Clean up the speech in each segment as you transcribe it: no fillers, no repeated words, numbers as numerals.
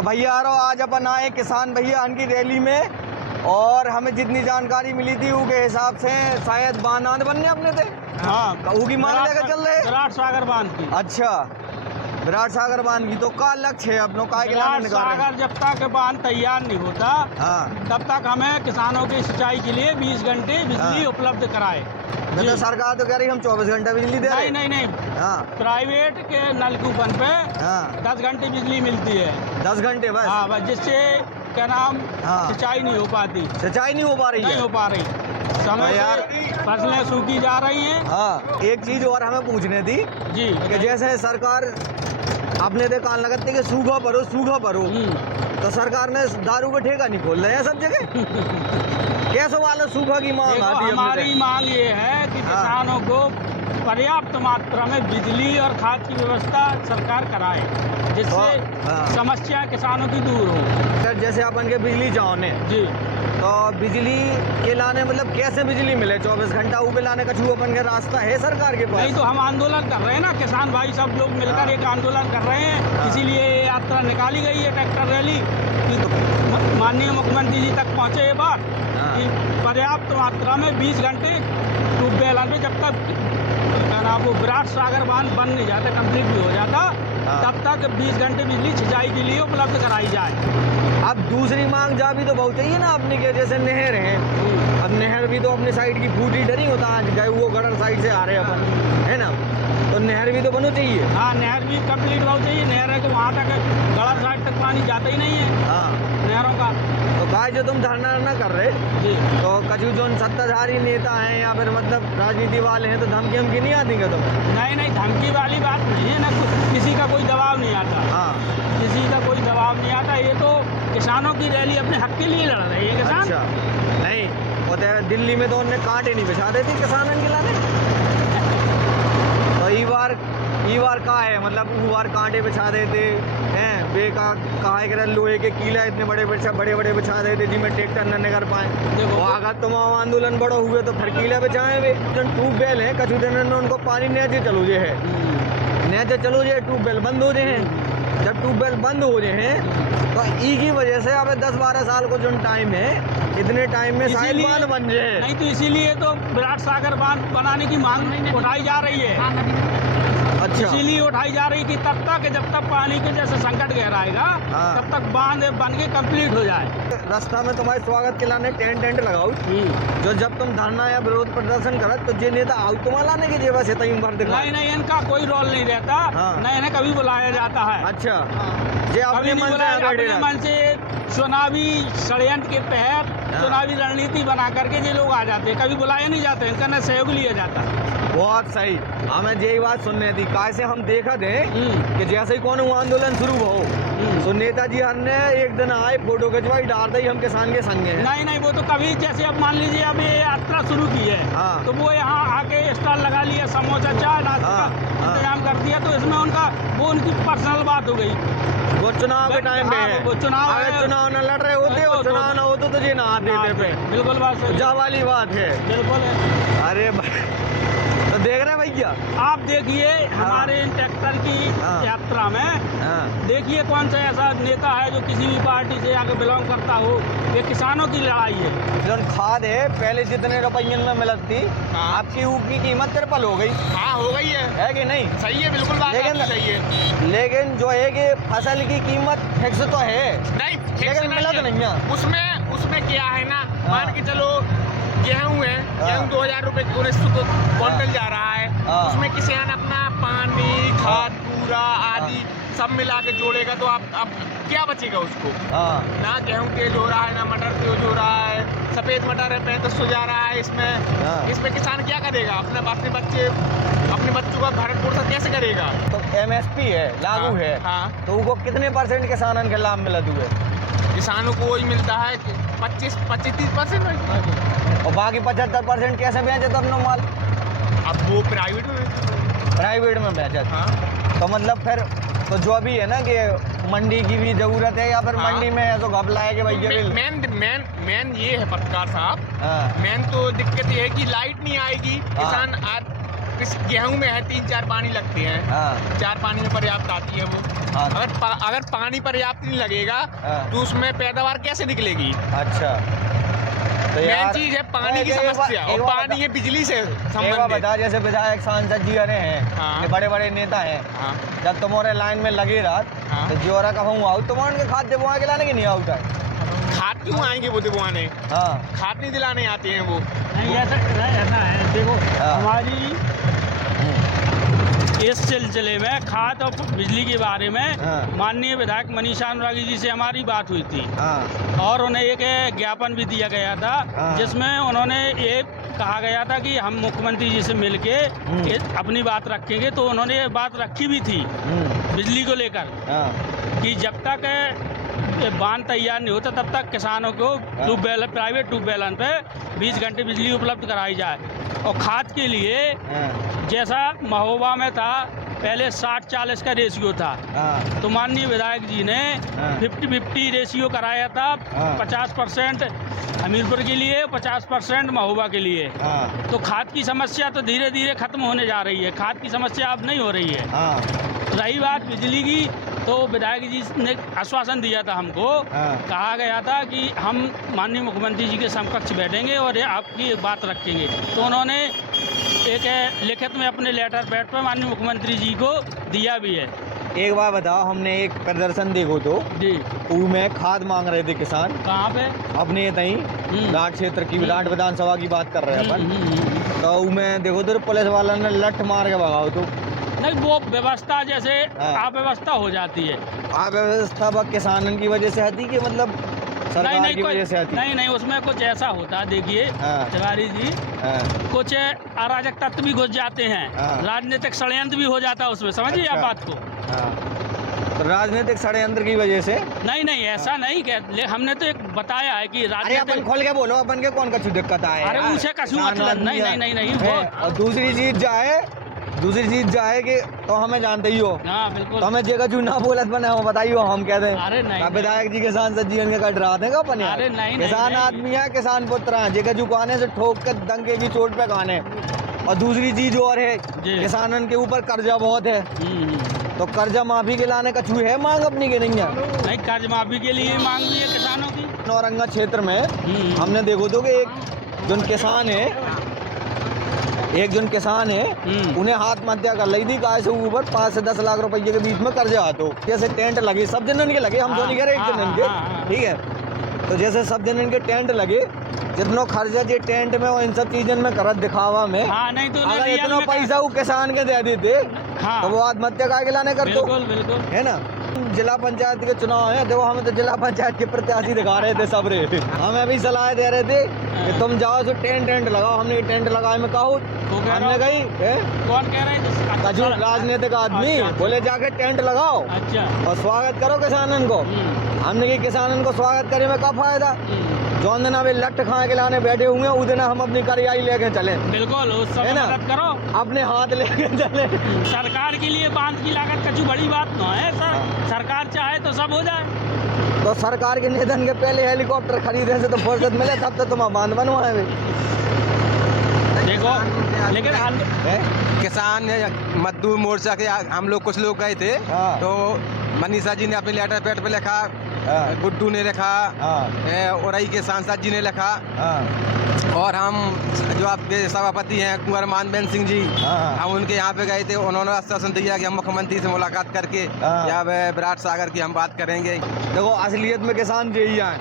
तो भैया आज अपन आए किसान भैया की रैली में और हमें जितनी जानकारी मिली थी उसके हिसाब से शायद बांध बनने अपने थे। हाँ, की मांग लेकर चल रहे। विराट सागर बांध की। अच्छा, विराट सागर बांध की। तो का लक्ष्य है अपनों का? विराट सागर जब तक बांध तैयार नहीं होता तब तक हमें किसानों की सिंचाई के लिए 20 घंटे बिजली उपलब्ध कराए। तो सरकार तो कह रही हम 24 घंटे बिजली दे रहे। नहीं। प्राइवेट के नलकूपन पे 10 घंटे बिजली मिलती है। 10 घंटे बस? हाँ बस, जिससे क्या नाम सिंचाई नहीं हो पाती। सिंचाई नहीं हो पा रही? नहीं हो पा रही। समय यार फसलें सूखी जा रही हैं। हाँ, एक चीज और हमें पूछने थी जी कि जैसे सरकार अपने दे कान लगाते कि सूखा भरो तो सरकार ने दारू का ठेका नहीं खोल रहे हैं सब जगह। कैसे वाला सूखा की मांग आती है? हमारी मांग ये है कि किसानों को पर्याप्त मात्रा में बिजली और खाद की व्यवस्था सरकार कराए, जिससे समस्या किसानों की दूर हो। जैसे अपन के बिजली चाहने जी, तो बिजली के लाने मतलब कैसे बिजली मिले 24 घंटा ऊपर लाने का अपन के रास्ता है सरकार के पास? नहीं, तो हम आंदोलन कर रहे हैं ना, किसान भाई सब लोग मिलकर एक आंदोलन कर रहे हैं। इसीलिए यात्रा निकाली गई है, ट्रैक्टर रैली, कि माननीय मुख्यमंत्री जी तक पहुँचे ये बात कि पर्याप्त मात्रा में 20 घंटे ट्यूबवेल में जब तक वो विराट सागर बांध बन नहीं जाता, कंप्लीट भी हो जाता, तब तक 20 घंटे बिजली सिंचाई के लिए उपलब्ध कराई जाए। अब दूसरी मांग जा भी तो बहुत चाहिए ना अपने के, जैसे नहर है। अब नहर भी तो अपने साइड की फूटी डरी होता है, गए वो गढ़ साइड से आ रहे अपन, है ना? तो नहर भी तो बननी चाहिए। हाँ, नहर भी कंप्लीट होनी चाहिए। नहर है कि वहाँ तक गढ़ साइड तक पानी जाता ही नहीं है। हाँ, नहरों का। तो भाई जो तुम धरना कर रहे जी, तो कछु जो सत्ताधारी नेता हैं या फिर मतलब राजनीति वाले हैं तो धमकी हमकी नहीं आती क्या तुम? नहीं, धमकी वाली बात नहीं है ना, किसी का कोई दबाव नहीं आता। हाँ, किसी का कोई दबाव नहीं आता। ये तो किसानों की रैली अपने हक के लिए लड़ रही है किसान। अच्छा, नहीं वो दिल्ली में तो उन्हें कांटे नहीं बिछा देती किसानों के लाने। तो ई बार का है मतलब वो बार कांटे बिछा देते हैं, बेका कहा कर लोहे के कीला इतने बड़े बड़े बिछा देते जिसमें ट्रैक्टर न कर पाए। देखो अगर तुम आंदोलन बड़ो हुए तो फिर कीला बिछाए वे। जो ट्यूबवेल है कछु दिन में उनको पानी नीचे चलो जे है, नीचे चलो जे ट्यूबवेल बंद हो जाए हैं। जब ट्यूबवेल बंद हो जाए हैं तो ई की वजह से अब 10-12 साल को जो टाइम है, इतने टाइम में शायद बांध बन जाए। नहीं, तो इसीलिए तो विराट सागर बांध बनाने की मांग उठाई जा रही है। अच्छा, इसीलिए उठाई जा रही कि तब तक जब तक पानी के जैसे संकट गहराएगा तब तक बांध बन के कंप्लीट हो जाए। रास्ता में तुम्हारे स्वागत के लाने टेंट लगाओ, जो जब तुम धरना या विरोध प्रदर्शन करत तो जे नेता आओ तुम लाने की जेब से तई भर दिखा। नहीं, इनका कोई रोल नहीं रहता। नहीं, इन्हें कभी बुलाया जाता है। अच्छा, जे अपने मन से चुनावी षड्यंत्र के तहत चुनावी रणनीति बना करके ये लोग आ जाते हैं, कभी बुलाए नहीं जाते, इनका न सहयोग लिया जाता। बहुत सही, हमें यही बात सुनने थी। कैसे हम देखा थे कि जैसे ही कौन आंदोलन शुरू हो तो नेताजी ने एक दिन आए फोटो खिंचवाई डाल दी हम किसान के संग हैं। नहीं, वो तो कभी जैसे अब मान लीजिए अब ये यात्रा शुरू की है तो वो यहाँ आके स्टॉल लगा लिया, समोसा चाय नाश्ता इंतजाम कर दिया, तो इसमें उनकी पर्सनल बात हो गई। वो चुनाव के टाइम पे वो चुनाव न लड़ रहे होते और चुनाव न होते तो ये ना देते पे। बिल्कुल बात जा वाली बात है। बिल्कुल। अरे भाई, तो देख रहे भैया आप देखिए हमारे ट्रैक्टर की यात्रा में देखिए कौन सा ऐसा नेता है जो किसी भी पार्टी से आगे बिलोंग करता हो। ये किसानों की लड़ाई है। जो खाद है पहले जितने रुपये में मिलत थी आपकी की कीमत 3 हो गई। हाँ, हो गई है कि नहीं? सही है, बिल्कुल बात सही है। लेकिन जो है कि फसल की कीमत फिक्स तो है नहीं, लेकिन मिलत नहीं है। उसमें क्या है ना, मान के चलो गेहूँ है, गेहूँ 2000 रुपये को क्विंटल जा रहा है। उसमें किसान अपना पानी खाद पूरा आदि सब मिला के जोड़ेगा तो आप क्या बचेगा उसको? ना गेहूँ तेज हो रहा है, ना मटर तेज हो रहा है। सफ़ेद मटर है 3500 जा रहा है। इसमें किसान क्या करेगा? अपने बच्चों का भरण पोषण कैसे करेगा? तो MSP है लागू है। तो वो कितने % किसानों के लाभ मिलत हुए? किसानों को वही मिलता है 25-30%। और बाकी 75% कैसे बेचे तो अपना माल? अब वो प्राइवेट में बेचा। तो मतलब फिर तो जो भी है ना कि मंडी की भी जरूरत है या फिर मंडी में है तो घपला है कि भैया मेन ये है पत्रकार साहब, मेन तो दिक्कत ये है कि लाइट नहीं आएगी। किसान गेहूं में है 3-4 पानी लगते हैं, हाँ 4 पानी में पर्याप्त आती है वो। हाँ। अगर पानी पर्याप्त नहीं लगेगा हाँ। तो उसमें पैदावार कैसे निकलेगी? अच्छा तो मेन चीज है पानी की समस्या, और पानी है बिजली से संबंधित। बता, जैसे विधायक सांसद जी अरे हैं, हाँ। ये बड़े बड़े नेता हैं, हाँ। जब तुम्हारे लाइन में लगे रात हाँ। तो जोरा का हूँ आओ तुम्हारे के खाद दिलवा के लाने की नहीं आउट है। खाद क्यों आएंगे वो दिलवाने? हाँ खाद नहीं दिलाने आते हैं वो। नहीं ऐसा है, देखो हाँ। हमारी इस सिलसिले में खाद और बिजली के बारे में हाँ। माननीय विधायक मनीषा अनुरागी जी से हमारी बात हुई थी, हाँ और उन्हें एक ज्ञापन भी दिया गया था, हाँ। जिसमें उन्होंने ये कहा गया था कि हम मुख्यमंत्री जी से मिलके ये अपनी बात रखेंगे। तो उन्होंने ये बात रखी भी थी बिजली को लेकर हाँ कि जब तक ये बांध तैयार नहीं होता तब तक किसानों को ट्यूबवेल, प्राइवेट ट्यूबवेलन पे 20 घंटे बिजली उपलब्ध कराई जाए। और खाद के लिए हाँ जैसा महोबा में था पहले 60-40 का रेशियो था, हाँ तो माननीय विधायक जी ने हाँ। 50-50 रेशियो कराया था। हाँ। 50% हमीरपुर के लिए, 50% महोबा के लिए। हाँ तो खाद की समस्या तो धीरे धीरे खत्म होने जा रही है, खाद की समस्या अब नहीं हो रही है। हाँ रही बात बिजली की, तो विधायक जी ने आश्वासन दिया था हमको, हाँ। कहा गया था कि हम माननीय मुख्यमंत्री जी के समकक्ष बैठेंगे और ये आपकी बात रखेंगे। तो उन्होंने एक लिखित में अपने लेटर पैड पर माननीय मुख्यमंत्री जी को दिया भी है। एक बार बताओ, हमने एक प्रदर्शन देखो तो जी में खाद मांग रहे थे किसान कहाँ पे? अपने तई घाट क्षेत्र की घाट विधानसभा की बात कर रहे हैं अपन। तो में देखो तो पुलिस वाला ने लठ मार के भगाओ तो नहीं, वो व्यवस्था जैसे हाँ। अव्यवस्था हो जाती है। अव्यवस्था वह किसानन की वजह से आती कि मतलब सरकार की वजह से आती? नहीं, उसमें कुछ ऐसा होता है, देखिए हाँ। तिवारी जी, हाँ, कुछ अराजक तत्व भी घुस जाते हैं, हाँ। राजनीतिक षड्यंत्र भी हो जाता है उसमें, समझिए आप अच्छा। बात को। हाँ। तो राजनीतिक षड्यंत्र की वजह से? नहीं ऐसा नहीं कह, हमने तो एक बताया है कि अरे अपन राजनीतिक। खोल के बोलो, अपन के कौन कछु दिक्कत आए? अरे यार? उसे कछु किसान मतलब आदमी है। नहीं है। वो। और दूसरी चीज जाए कि तो हमें जानते ही हो, हाँ बिल्कुल। तो हमें जे कछु ना बोलत बने हो बताइयो, हम कहते हैं अरे नहीं, विधायक जी के सांसद जीवन के कट रहा देगा अपन यार। अरे नहीं, किसान नहीं। आदमी है, किसान पुत्र है, जे कछु काने से ठोक के दंगे की चोट पे काने। और दूसरी चीज और है, जी। किसानन के ऊपर कर्जा बहुत है, तो कर्जा माफी के लाने का है मांग अपनी के नहीं है? नहीं, कर्ज माफी के लिए मांग ली है किसानों की। नौरंगा क्षेत्र में हमने देखो तो कि एक जो किसान है उन्हें आत्महत्या कर ली थी। कहा से ऊपर 5 से 10 लाख रुपए के बीच में कर्जा आ, तो कैसे टेंट लगे, सब जनन के लगे, हम तो नहीं कह रहे एक जनन के, ठीक है। तो जैसे सब जनन के टेंट लगे, जितना खर्चा जे टेंट में और इन सब चीजन में करत दिखावा में, हाँ, नहीं तो अगर रियल इतना में पैसा वो किसान के दे देते हाँ। तो वो आत्महत्या का के लाने कर दो, बिल्कुल है ना। जिला पंचायत के चुनाव है, देखो हमें तो जिला पंचायत के प्रत्याशी दिखा रहे थे सब रे, हमें भी सलाह दे रहे थे कि तुम जाओ तो टेंट लगाओ। हमने टेंट लगाए में कहा, हमने कही कौन कह रहे हैं? कजू राजनीतिक आदमी अच्छा। बोले जाके टेंट लगाओ अच्छा। और स्वागत करो किसानन को। हमने की किसानन को स्वागत करे में क्या फायदा? जो दिन अभी लठ खा के लाने बैठे हुए हैं, उस दिन हम अपनी कार्रवाई लेके चले, बिल्कुल उस समय है ना? मदद करो, अपने हाथ लेके चले। सरकार के लिए बांध की लागत कछु बड़ी बात न है सर, सरकार चाहे तो सब हो जाए। तो सरकार के निधन के पहले हेलीकॉप्टर खरीदे से तो फुर्सत मिले, तब तो तुम बांध बनवाए। देखो लेकिन किसान मजदूर मोर्चा के हम लोग कुछ लोग गए थे, हाँ। तो मनीषा जी ने अपने लेटर पैड पे लिखा, हाँ। गुड्डू ने लिखा, हाँ। औरई के सांसद जी ने लिखा, हाँ। और हम जो आपके सभापति हैं कुंवर मानवेंद्र सिंह जी, हाँ। हम उनके यहाँ पे गए थे। उन्होंने आश्वासन दिया कि हम मुख्यमंत्री से मुलाकात करके हाँ। या विराट सागर की हम बात करेंगे। देखो असलियत में किसान यही हैं,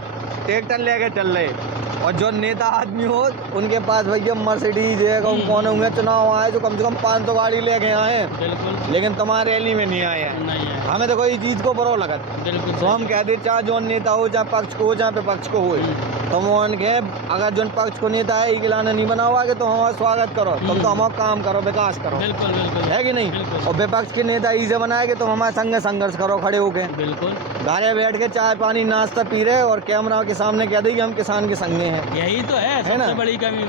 ट्रैक्टर लेके चल रहे, और जो नेता आदमी हो उनके पास भैया मर्सिडीज है, कौन होंगे चुनाव आए जो कम से कम 500 गाड़ी लेके आए हैं, बिल्कुल लेकिन तुम्हारे रैली में नहीं आए हैं। नहीं है, हमें तो कोई चीज को बुरा लगत, बिल्कुल तो हम कहते चाहे जो नेता हो, चाहे पक्ष को हो, चाहे विपक्ष को हो, तुम उनके अगर जो पक्ष को नेता है ई लाने नहीं बनाओगे तो हमारा स्वागत करो, तुम तो हमारा काम करो, विकास करो, बिल्कुल बिल्कुल है कि नहीं? बिल्कुल। और विपक्ष के नेता ई से बनाएंगे तो हमारे संग संघर्ष करो खड़े होके, बिल्कुल घरे बैठ के चाय पानी नाश्ता पी रहे और कैमरा के सामने कह देगी हम किसान के संग में हैं। यही तो है है ना? सबसे बड़ी कमी,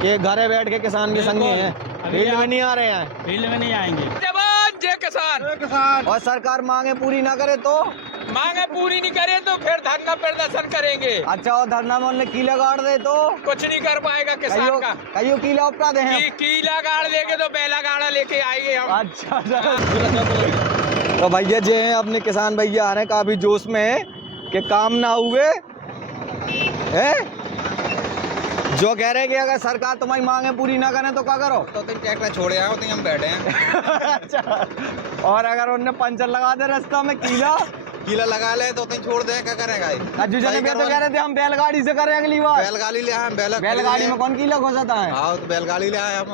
कि घरे बैठ के किसान के संग में हैं, अभी फील्ड में आप- नहीं आ रहे हैं, फील्ड में नहीं आएंगे। जवान जय किसान। और सरकार मांगे पूरी ना करे तो मांगे पूरी नहीं करे तो फिर धरना प्रदर्शन करेंगे। अच्छा, और धरना में उन्हें कीला गाड़ दे तो कुछ नहीं कर पाएगा किसान का। कईयों कीला उपरा दे हैं। कीला गाड़ देंगे तो बैला गाड़ा लेके आएंगे हम। अच्छा, तो भैया जे हैं अपने किसान भैया आ रहे हैं काफी जोश में है कि काम ना हुए हैं, जो कह रहे हैं कि अगर सरकार तुम्हारी मांगे पूरी ना करे तो क्या करो? तो ट्रैक्टर छोड़े आओ तो हम बैठे हैं। अच्छा, और अगर उनने पंचर लगा दे रास्ता में कीला लगा ले तो छोड़ दे, क्या करेगा? अज्जू जने भी तो कह रहे थे हम बैलगाड़ी से करें अगली बार। बैलगाड़ी ले आए, बैलगाड़ी में कौन कीला घुसाता है? हाँ, तो बैलगाड़ी ले आए हम।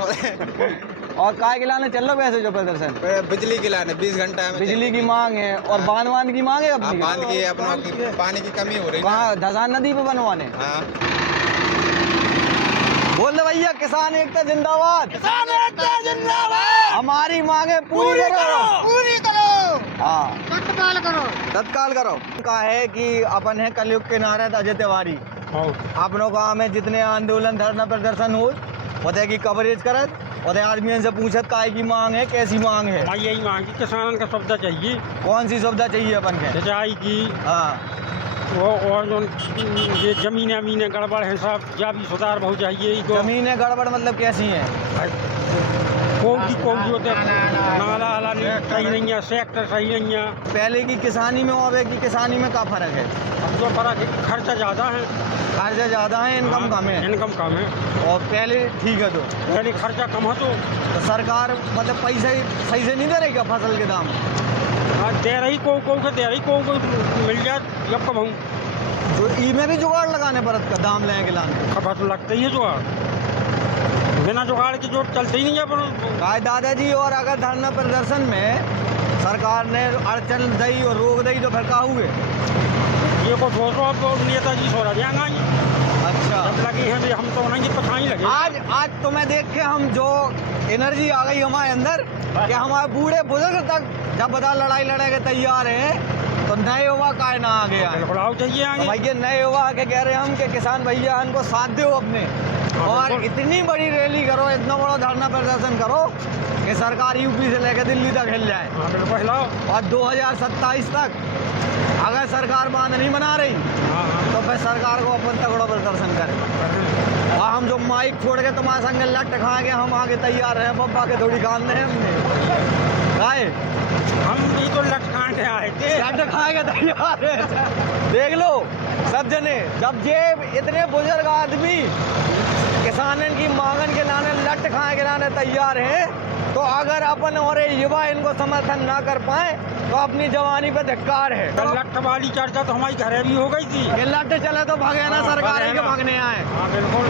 और काय के लाने चल लो वैसे जो प्रदर्शन? बिजली के लाने 20 घंटा में बिजली की मांग है और बांध की मांग है अपनी। बांध की अपना पानी की कमी हो रही है। कहाँ? धसान नदी पे बनवाने। हाँ, बोल दे भैया, किसान एकता जिंदाबाद, किसान एकता जिंदाबाद। हमारी मांगे पूरी करो, पूरी करो। हाँ, तत्काल करो। का है कि अपन है कलयुग के नारे अजय तिवारी। अपनों गाँव में जितने आंदोलन धरना प्रदर्शन हो उदय की कवरेज करत, उदय आदमी से पूछत काय की मांग है, कैसी मांग है। हमारी यही मांग है, किसान का सुविधा चाहिए। कौन सी सुविधा चाहिए अपन के? सिंचाई की, हाँ, वो और जो ये जमीनें गड़बड़ है सब, या भी सुधार बहुत चाहिए। जमीनें गड़बड़ मतलब कैसी हैं? कौन होते नाला आला सही नहीं है, सेक्टर सही नहीं है। पहले की किसानी में और की किसानी में क्या फर्क है? अब जो फर्क है, खर्चा ज़्यादा है। खर्चा ज़्यादा है, इनकम कम है। इनकम कम है। और पहले ठीक है तो पहले खर्चा कम है तो सरकार मतलब पैसे सही से नहीं दे रही क्या फसल के दाम? दे रही को दे रही को मिल जाए जब कम हूँ तो ई में भी जुगाड़ लगाने पड़त का दाम लेने के लाने खपा तो लगता ही है जुगाड़, बिना जुगाड़ की जो चलते ही नहीं है। काय दादाजी, और अगर धरना प्रदर्शन में सरकार ने अड़चन दी और रोक दी तो फिर क्या हुए? ये को सोचो अब नेताजी सोरा जाएंगे। अच्छा, जब लगी है हम तो नहीं पता ही लगे। आज तुम्हें देख के हम जो एनर्जी आ गई हमारे अंदर कि हमारे बूढ़े बुजुर्ग तक जब बता लड़ाई लड़ने के तैयार हैं, तो नए युवा काय ना आ गया है। बिल्कुल चाहिए आगे। भैया नए युवा के कह रहे हैं हम कि किसान भैया इनको साथ दो अपने, और इतनी बड़ी रैली करो, इतना बड़ा धरना प्रदर्शन करो कि सरकार यूपी से लेकर दिल्ली तक हिल जाए। बिल्कुल। और 2027 तक अगर सरकार बांध नहीं बना रही तो फिर सरकार को अपन तगड़ा प्रदर्शन करें। और हम जो माइक छोड़ के तुम्हारे संग लट खाएंगे, हम आगे तैयार हैं। पप्पा के थोड़ी काम नहीं हमने खाए, हम भी तो लट खान के आए थे, लट खाएंगे तैयार है। देख लो सब जने, जब ये इतने बुजुर्ग आदमी किसानन की मांगन के लाने लट खाए के लाने तैयार हैं, तो अगर अपन और युवा इनको समर्थन ना कर पाए तो अपनी जवानी पे धिक्कार है। लट वाली चर्चा तो हमारी घरे भी हो गई थी। ये लट चले तो भागे ना, सरकार के भागने आए। बिल्कुल।